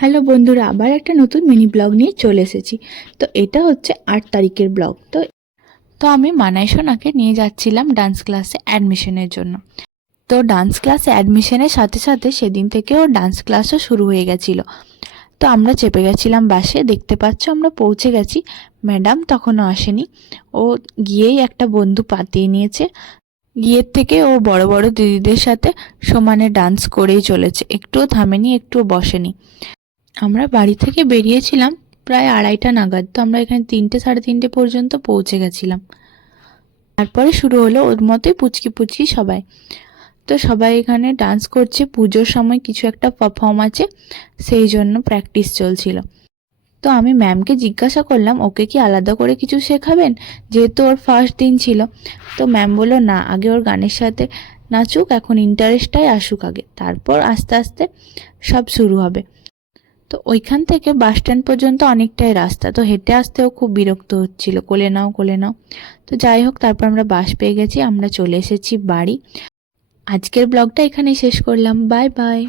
Hello বন্ধুরা, আবার একটা নতুন মিনি ব্লগ নিয়ে চলে এসেছি। তো এটা হচ্ছে 8 তারিখের ব্লগ। তো আমি মানাই সোনাকে নিয়ে যাচ্ছিলাম ডান্স ক্লাসে অ্যাডমিশনের জন্য। তো ডান্স ক্লাসে অ্যাডমিশনের সাথে সাথে সেদিন থেকে ওর ডান্স ক্লাসও শুরু হয়ে গেছিলো। তো আমরা চেপে গেছিলাম বাসে, দেখতে পাচ্ছ আমরা পৌঁছে গেছি। ম্যাডাম তখনও আসেনি, ও গিয়েই একটা বন্ধু পাতিয়ে নিয়েছে। গিয়ের থেকে ও বড় বড় দিদিদের সাথে সমানে ডান্স করেই চলেছে, একটুও থামেনি, একটুও বসেনি। আমরা বাড়ি থেকে বেরিয়েছিলাম প্রায় 2:30 নাগাদ। তো আমরা এখানে 3টে সাড়ে 3টে পর্যন্ত পৌঁছে গেছিলাম। তারপরে শুরু হলো ওর মতোই পুচকি পুচকি সবাই। তো সবাই এখানে ডান্স করছে, পুজোর সময় কিছু একটা পারফর্ম আছে, সেই জন্য প্র্যাকটিস চলছিল। তো আমি ম্যামকে জিজ্ঞাসা করলাম ওকে কি আলাদা করে কিছু শেখাবেন, যেহেতু ওর ফার্স্ট দিন ছিল। তো ম্যাম বললো না, আগে ওর গানের সাথে নাচুক, এখন ইন্টারেস্টটাই আসুক আগে, তারপর আস্তে আস্তে সব শুরু হবে। তো ওইখান থেকে বাস স্ট্যান্ড পর্যন্ত অনেকটাই রাস্তা, তো হেঁটে আসতেও খুব বিরক্ত হচ্ছিল, কোলে নাও কোলে নাও। তো যাই হোক, তারপর আমরা বাস পেয়ে গেছি, আমরা চলে এসেছি বাড়ি। আজকের ব্লগটা এখানেই শেষ করলাম। Bye bye.